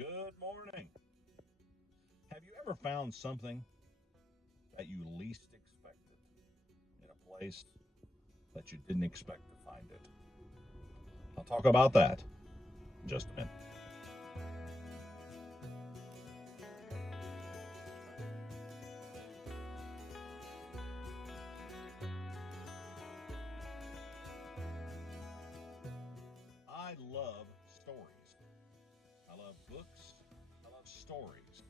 Good morning. Have you ever found something that you least expected in a place that you didn't expect to find it? I'll talk about that in just a minute. I love stories. I love books. I love stories.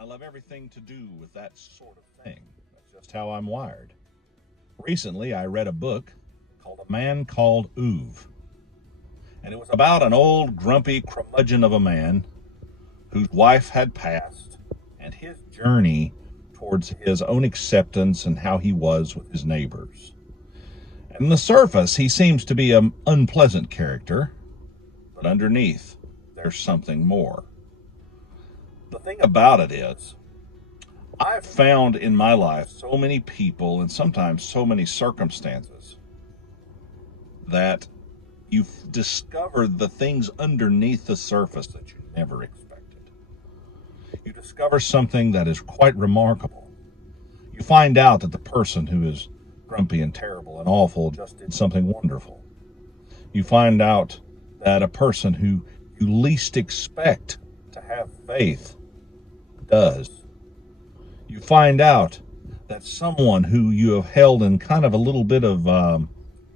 I love everything to do with that sort of thing. That's just how I'm wired. Recently, I read a book called A Man Called Ove. And it was about an old, grumpy curmudgeon of a man whose wife had passed and his journey towards his own acceptance and how he was with his neighbors. And on the surface, he seems to be an unpleasant character, but underneath, there's something more. The thing about it is, I've found in my life so many people and sometimes so many circumstances that you discover the things underneath the surface that you never expected. You discover something that is quite remarkable. You find out that the person who is grumpy and terrible and awful just did something wonderful. You find out that a person who you least expect to have faith does. You find out that someone who you have held in kind of a little bit of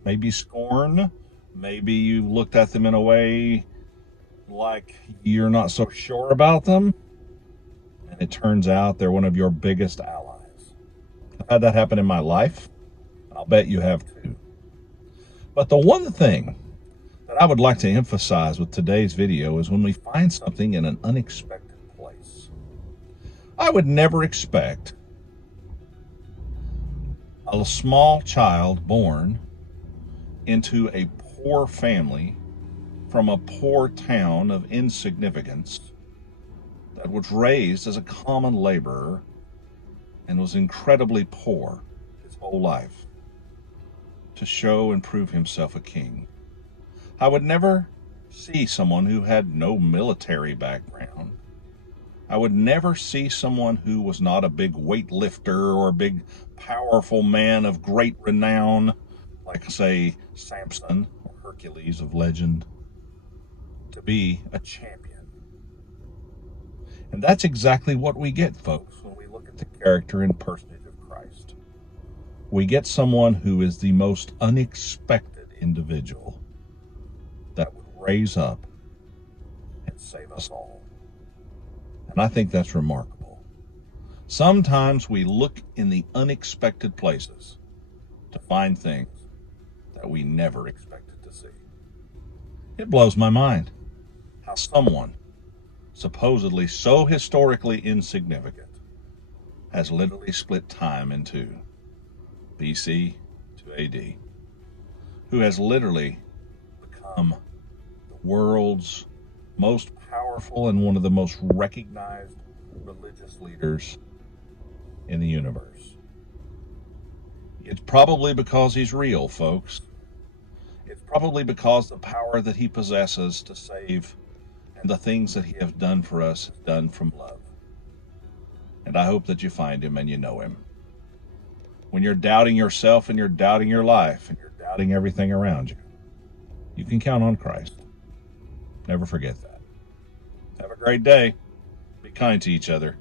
maybe scorn, maybe you looked at them in a way like you're not so sure about them, and it turns out they're one of your biggest allies. I've had that happen in my life, and I'll bet you have too. But the one thing that I would like to emphasize with today's video is when we find something in an unexpected place. I would never expect a small child born into a poor family from a poor town of insignificance that was raised as a common laborer and was incredibly poor his whole life to show and prove himself a king. I would never see someone who had no military background. I would never see someone who was not a big weightlifter or a big powerful man of great renown, like, say, Samson or Hercules of legend, to be a champion. And that's exactly what we get, folks, when we look at the character and personage of Christ. We get someone who is the most unexpected individual that would raise up and save us all. And I think that's remarkable. Sometimes we look in the unexpected places to find things that we never expected to see. It blows my mind how someone supposedly so historically insignificant has literally split time in two, BC to AD, who has literally become the world's most powerful and one of the most recognized religious leaders in the universe. It's probably because he's real, folks. It's probably because the power that he possesses to save and the things that he has done for us is done from love. And I hope that you find him and you know him. When you're doubting yourself and you're doubting your life and you're doubting everything around you, you can count on Christ. Never forget that. Have a great day. Be kind to each other.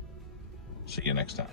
See you next time.